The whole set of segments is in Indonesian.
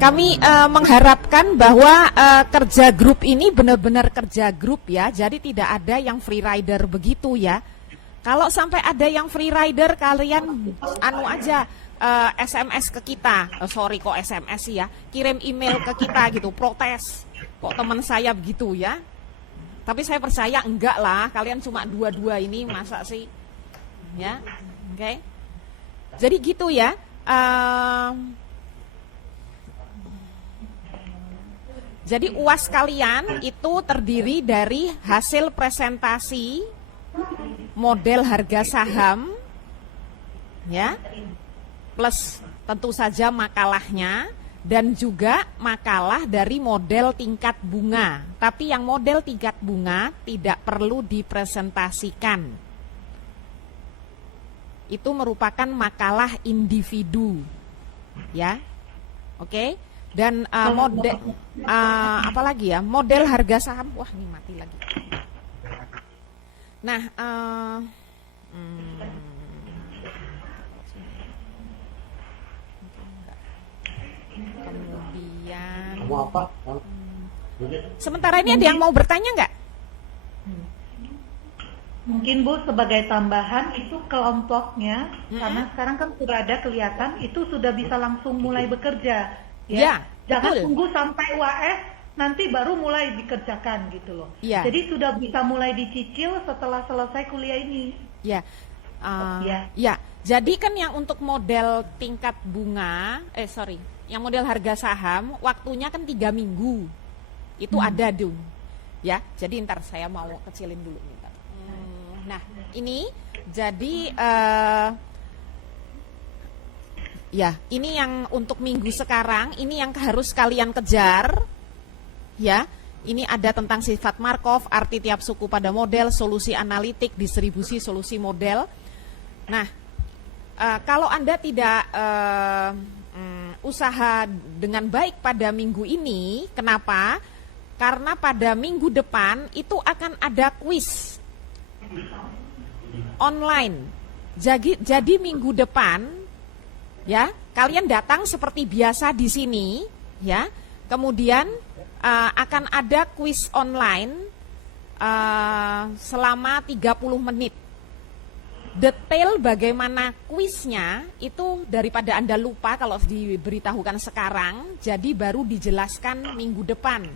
Kami mengharapkan bahwa kerja grup ini benar-benar kerja grup ya, jadi tidak ada yang free rider begitu ya. Kalau sampai ada yang free rider, kalian anu aja SMS ke kita, sorry kok SMS sih ya, kirim email ke kita gitu, protes, kok teman saya begitu ya. Tapi saya percaya enggak lah, kalian cuma dua-dua ini masa sih, ya, oke. Jadi gitu ya. Jadi UAS kalian itu terdiri dari hasil presentasi model harga saham, ya, plus tentu saja makalahnya, dan juga makalah dari model tingkat bunga. Tapi yang model tingkat bunga tidak perlu dipresentasikan. Itu merupakan makalah individu, ya, oke. Dan model apalagi ya, model harga saham, wah ini mati lagi. Nah, kemudian sementara ini ada yang mau bertanya nggak? Mungkin Bu sebagai tambahan itu kelompoknya, karena sekarang kan sudah ada kelihatan itu sudah bisa langsung mulai bekerja. Ya, jangan betul. tunggu sampai UAS nanti baru mulai dikerjakan gitu loh. Ya. Jadi sudah bisa mulai dicicil setelah selesai kuliah ini. Ya, ya. Jadi kan yang untuk model tingkat bunga, yang model harga saham, waktunya kan 3 minggu. Itu ada dong. Ya, jadi ntar saya mau kecilin dulu. Nah, ini jadi ya, ini yang untuk minggu sekarang, ini yang harus kalian kejar, ya. Ini ada tentang sifat Markov, arti tiap suku pada model, solusi analitik, distribusi solusi model. Nah, kalau Anda tidak usaha dengan baik pada minggu ini, kenapa? Karena pada minggu depan itu akan ada kuis online. Jadi minggu depan, ya, kalian datang seperti biasa di sini, ya. Kemudian akan ada kuis online selama 30 menit. Detail bagaimana kuisnya itu daripada Anda lupa kalau diberitahukan sekarang, jadi baru dijelaskan minggu depan.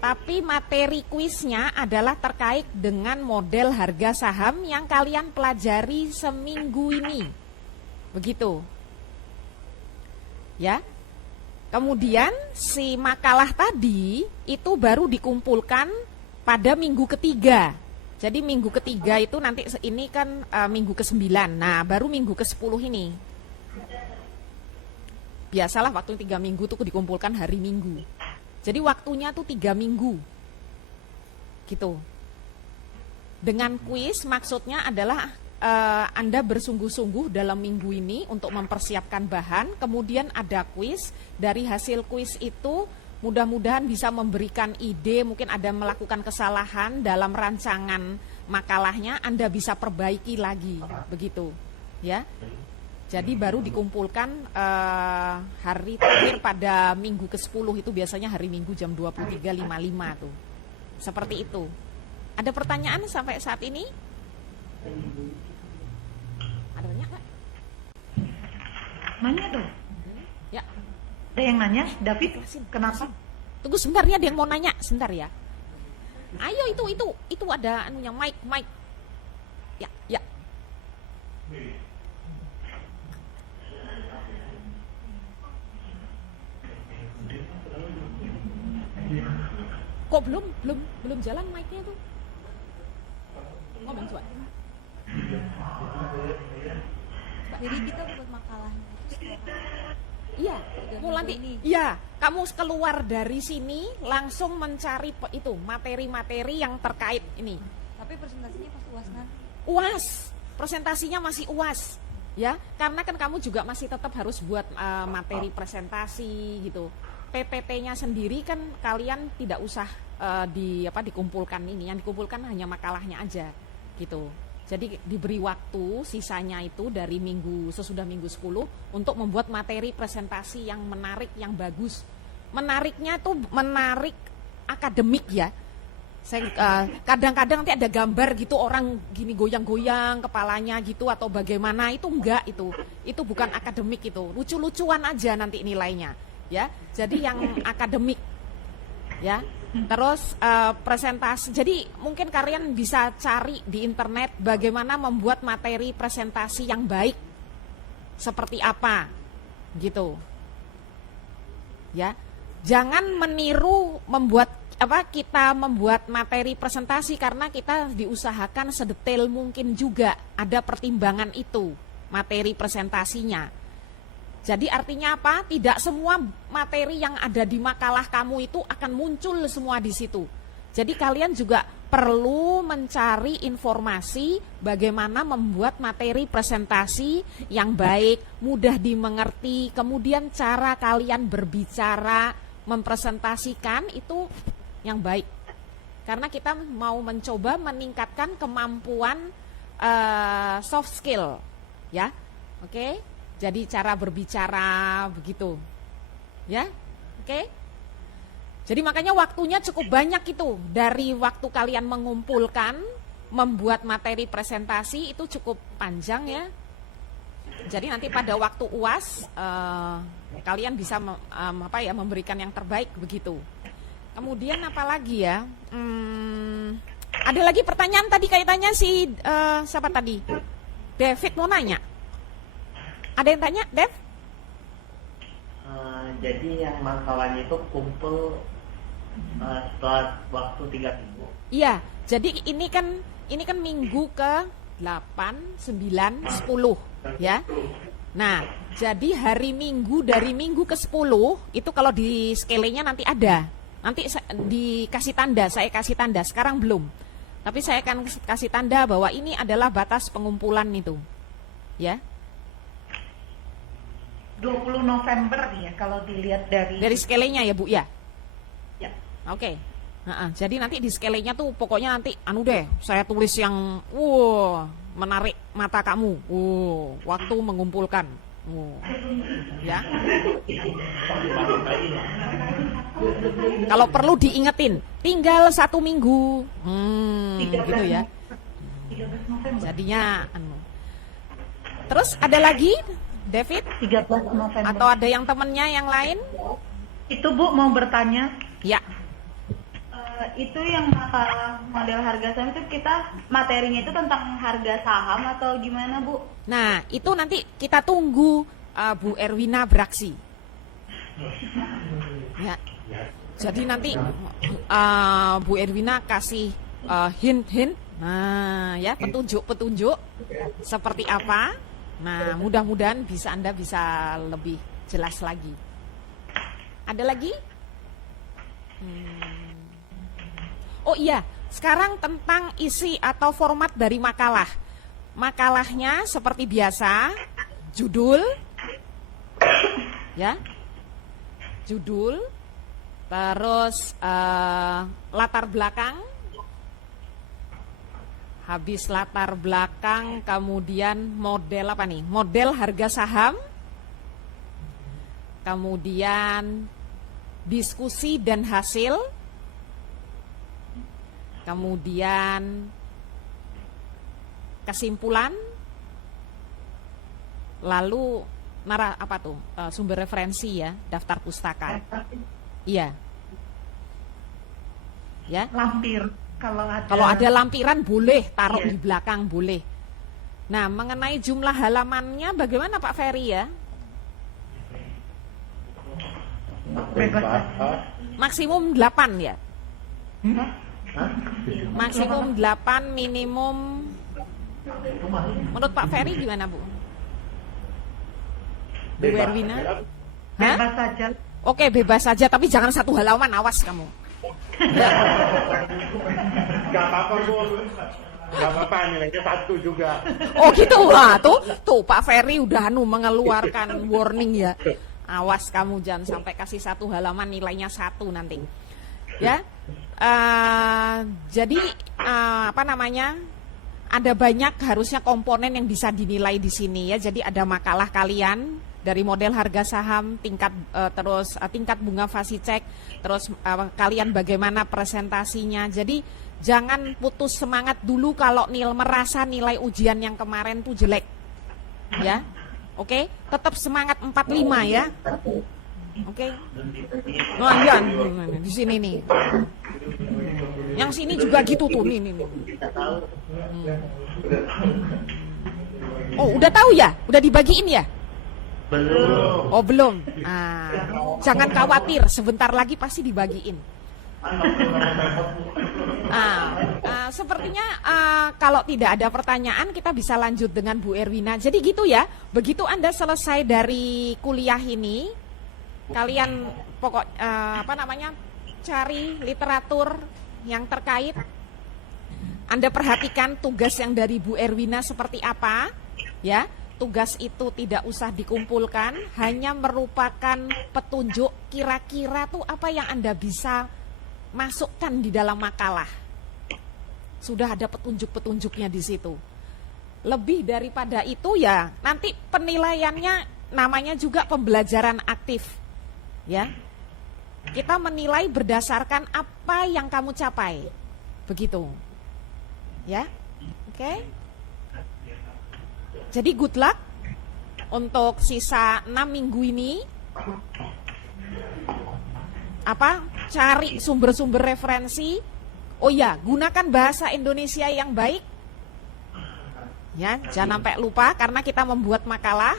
Tapi materi kuisnya adalah terkait dengan model harga saham yang kalian pelajari seminggu ini. Begitu. Ya. Kemudian si makalah tadi itu baru dikumpulkan pada minggu ketiga. Jadi minggu ketiga itu nanti ini kan minggu ke-9. Nah, baru minggu ke-10 ini. Biasalah waktu 3 minggu tuh dikumpulkan hari Minggu. Jadi waktunya tuh 3 minggu. Gitu. Dengan kuis maksudnya adalah Anda bersungguh-sungguh dalam minggu ini untuk mempersiapkan bahan, kemudian ada kuis. Dari hasil kuis itu mudah-mudahan bisa memberikan ide, mungkin ada melakukan kesalahan dalam rancangan makalahnya, Anda bisa perbaiki lagi, begitu, ya. Jadi baru dikumpulkan hari terakhir pada minggu ke-10 itu biasanya hari Minggu jam 23.55 tuh. Seperti itu. Ada pertanyaan sampai saat ini? Ada banyak nggak? Nanya dong. Ya. Ada yang nanya, David, kenapa? Tunggu sebentar nih, ada yang mau nanya, sebentar ya. Ayo itu ada anunya mic. Ya. Kok belum jalan mic-nya tuh? Ngomong coba. Jadi kita buat makalahnya itu Iya, mau nanti. Iya, kamu keluar dari sini langsung mencari itu materi-materi yang terkait ini. Tapi presentasinya pas UAS nanti. UAS, presentasinya masih UAS, ya, karena kan kamu juga masih tetap harus buat materi presentasi gitu. PPT-nya sendiri kan kalian tidak usah dikumpulkan ini, yang dikumpulkan hanya makalahnya aja, gitu. Jadi diberi waktu sisanya itu dari sesudah minggu 10 untuk membuat materi presentasi yang menarik, yang bagus. Menariknya tuh menarik akademik ya. Saya kadang-kadang nanti ada gambar gitu orang gini goyang-goyang kepalanya gitu atau bagaimana, itu enggak, itu bukan akademik, itu lucu-lucuan aja nanti nilainya ya. Jadi yang akademik ya. Terus presentasi, jadi mungkin kalian bisa cari di internet bagaimana membuat materi presentasi yang baik seperti apa gitu ya. Jangan meniru kita membuat materi presentasi karena kita diusahakan sedetail mungkin juga, ada pertimbangan itu materi presentasinya. Jadi artinya apa? Tidak semua materi yang ada di makalah kamu itu akan muncul semua di situ. Jadi kalian juga perlu mencari informasi bagaimana membuat materi presentasi yang baik, mudah dimengerti, kemudian cara kalian berbicara, mempresentasikan itu yang baik. Karena kita mau mencoba meningkatkan kemampuan soft skill ya. Oke? Jadi cara berbicara begitu. Ya? Oke? Jadi makanya waktunya cukup banyak itu. Dari waktu kalian mengumpulkan, membuat materi presentasi itu cukup panjang ya. Jadi nanti pada waktu UAS kalian bisa memberikan yang terbaik begitu. Kemudian apa lagi ya? Ada lagi pertanyaan tadi kaitannya siapa tadi? David mau nanya. Ada yang tanya, Dev? Jadi yang masalahnya itu kumpul setelah waktu 3 minggu. Iya, jadi ini kan minggu ke 8, 9, 10 ya. Nah, jadi hari Minggu dari minggu ke 10 itu kalau di skele-nya nanti ada. Nanti dikasih tanda, saya kasih tanda, sekarang belum. Tapi saya akan kasih tanda bahwa ini adalah batas pengumpulan itu. Ya. 20 November ya kalau dilihat dari skele-nya ya, Bu ya. Ya. Oke. Jadi nanti di skele-nya tuh pokoknya nanti saya tulis yang menarik mata kamu. Waktu mengumpulkan. Ya. Kalau perlu diingetin, tinggal 1 minggu. Gitu ya. Jadinya Terus ada lagi, David? 13 November. Atau ada yang temennya yang lain? Itu Bu mau bertanya. Ya. Itu yang masalah model harga saham itu kita materinya itu tentang harga saham atau gimana Bu? Nah itu nanti kita tunggu Bu Erwina beraksi. Ya. Jadi nanti Bu Erwina kasih hint-hint, nah ya petunjuk-petunjuk seperti apa. Nah mudah-mudahan Anda bisa lebih jelas lagi. Ada lagi? Oh iya, sekarang tentang isi atau format dari makalah. Makalahnya seperti biasa, judul, ya, judul, terus latar belakang, habis latar belakang, kemudian model apa nih? Model harga saham, kemudian diskusi dan hasil, kemudian kesimpulan, lalu sumber referensi ya, daftar pustaka. Iya. Ya. Lampir kalau ada lampiran boleh taruh di belakang, boleh. Nah, mengenai jumlah halamannya bagaimana Pak Ferry ya? Maksimum 8 ya? Maksimum 8, minimum. Menurut Pak Ferry gimana Bu? Bu Erwina? bebas saja. Oke, bebas saja, tapi jangan 1 halaman, awas kamu. Gak apa-apa Bu. Gak apa-apa, nilainya 1 juga. Oh gitu, wah tuh Pak Ferry udah mengeluarkan warning ya. Awas kamu jangan sampai kasih 1 halaman nilainya 1 nanti. Ya. Jadi ada banyak harusnya komponen yang bisa dinilai di sini ya. Jadi ada makalah kalian dari model harga saham, tingkat tingkat bunga FASICHEK, terus kalian bagaimana presentasinya. Jadi jangan putus semangat dulu kalau merasa nilai ujian yang kemarin tuh jelek. Ya. Oke, tetap semangat 45 ya. Oke. Nah, iya, di sini nih. Yang sini juga gitu tuh, nih. Oh, udah tahu ya? Udah dibagiin ya? Belum. Oh, belum. Jangan khawatir, sebentar lagi pasti dibagiin. Sepertinya kalau tidak ada pertanyaan kita bisa lanjut dengan Bu Erwina. Jadi gitu ya, begitu Anda selesai dari kuliah ini, kalian cari literatur yang terkait. Anda perhatikan tugas yang dari Bu Erwina seperti apa, ya. Tugas itu tidak usah dikumpulkan, hanya merupakan petunjuk kira-kira tuh apa yang Anda bisa masukkan di dalam makalah. Sudah ada petunjuk-petunjuknya di situ. Lebih daripada itu ya, nanti penilaiannya namanya juga pembelajaran aktif. Ya. Kita menilai berdasarkan apa yang kamu capai. Begitu. Ya. Oke. Jadi good luck untuk sisa 6 minggu ini. Cari sumber-sumber referensi. Oh ya, gunakan bahasa Indonesia yang baik. Ya, jangan sampai lupa karena kita membuat makalah.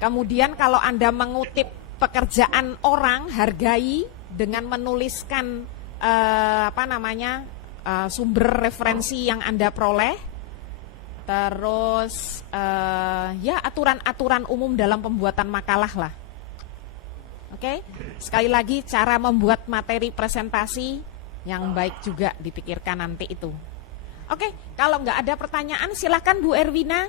Kemudian kalau Anda mengutip pekerjaan orang, hargai dengan menuliskan sumber referensi yang Anda peroleh. Terus aturan-aturan umum dalam pembuatan makalah lah. Oke, sekali lagi cara membuat materi presentasi yang baik juga dipikirkan nanti itu. Oke, kalau nggak ada pertanyaan silahkan Bu Erwina.